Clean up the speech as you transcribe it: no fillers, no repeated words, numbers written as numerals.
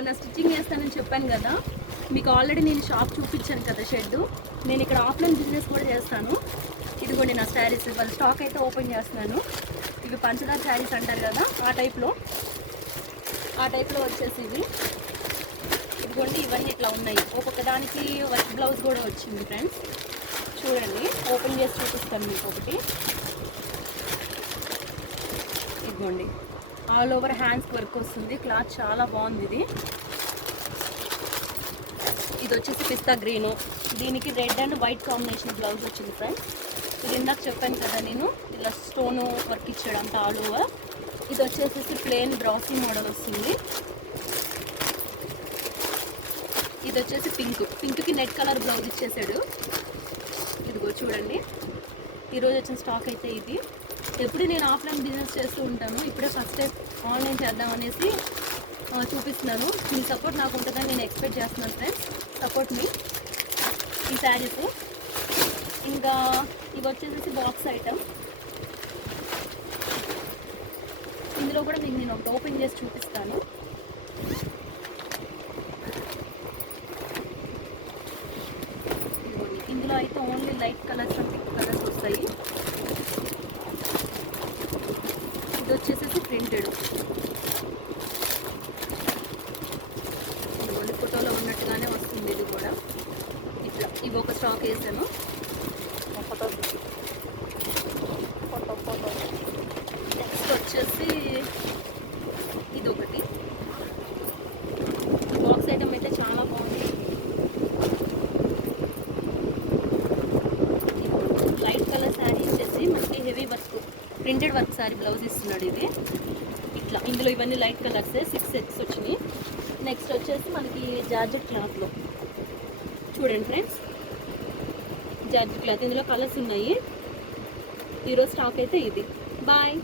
మొన్న స్టిచ్చింగ్ చేస్తానని చెప్పాను కదా, మీకు ఆల్రెడీ నేను షాప్ చూపించాను కదా షెడ్. నేను ఇక్కడ ఆఫ్లైన్ బిజినెస్ కూడా చేస్తాను. ఇదిగోండి నా శారీస్, వాళ్ళ స్టాక్ అయితే ఓపెన్ చేస్తున్నాను. ఇవి పంచదార శారీస్ అంటారు కదా, ఆ టైప్లో వచ్చేసి ఇదిగోండి. ఇవన్నీ ఇట్లా ఉన్నాయి. ఒక్కొక్క దానికి వర్క్ బ్లౌజ్ కూడా వచ్చింది ఫ్రెండ్స్. చూడండి, ఓపెన్ చేసి చూపిస్తాను మీకు ఒకటి. ఇదిగోండి, ఆల్ ఓవర్ హ్యాండ్స్ వర్క్ వస్తుంది. క్లాత్ చాలా బాగుంది. ఇది వచ్చేసి పిస్తా గ్రీను, దీనికి red and white combination blouse వచ్చింది ఫ్రెండ్స్. ఇది ఇందాక చెప్పాను కదా నేను, ఇలా స్టోను వర్క్ ఇచ్చాడు అంత ఆల్ ఓవర్. ఇది వచ్చేసి ప్లెయిన్ బ్రాసీ మోడల్ వస్తుంది. ఇది వచ్చేసి పింక్కి నెట్ కలర్ బ్లౌజ్ ఇచ్చేసాడు. ఇదిగో చూడండి, ఈరోజు వచ్చిన స్టాక్ అయితే ఇది. ఎప్పుడు నేను ఆఫ్లైన్ బిజినెస్ చేస్తూ ఉంటాను, ఇప్పుడే ఫస్ట్ టైం ఆన్లైన్ చేద్దాం అనేసి చూపిస్తున్నాను. మీ సపోర్ట్ నాకు ఉంటుందని నేను ఎక్స్పెక్ట్ చేస్తున్నాను ఫ్రెండ్స్. సపోర్ట్ మీ. ఈ శారీస్ ఇంకా ఇవి వచ్చేసి బాక్స్ ఐటమ్. ఇందులో కూడా మీకు నేను ఒకటి ఓపెన్ చేసి చూపిస్తాను. ఇందులో అయితే only light colours and pink colours వస్తాయి. ఇది వచ్చేసి ప్రింటెడ్, ఫోటోలో ఉన్నట్టుగానే వస్తుంది. ఇది కూడా ఇట్లా. ఇవి ఒక స్టాక్ వేసాను. నెక్స్ట్ వచ్చేసి ఇది ఒకటి బాక్స్ ఐటమ్ అయితే చాలా బాగుంది. లైట్ కలర్ శారీ వచ్చేసి మనకి heavy work printed work sari blouse ఇస్తున్నాడు. ఇది ఇట్లా. ఇందులో ఇవన్నీ లైట్ కలర్సే, 6 సెట్స్ వచ్చినాయి. నెక్స్ట్ వచ్చేసి మనకి జార్జెట్ క్లాత్లో చూడండి ఫ్రెండ్స్, జార్జెట్ క్లాత్. ఇందులో కలర్స్ ఉన్నాయి. ఈరోజు స్టాక్ అయితే ఇది. బాయ్.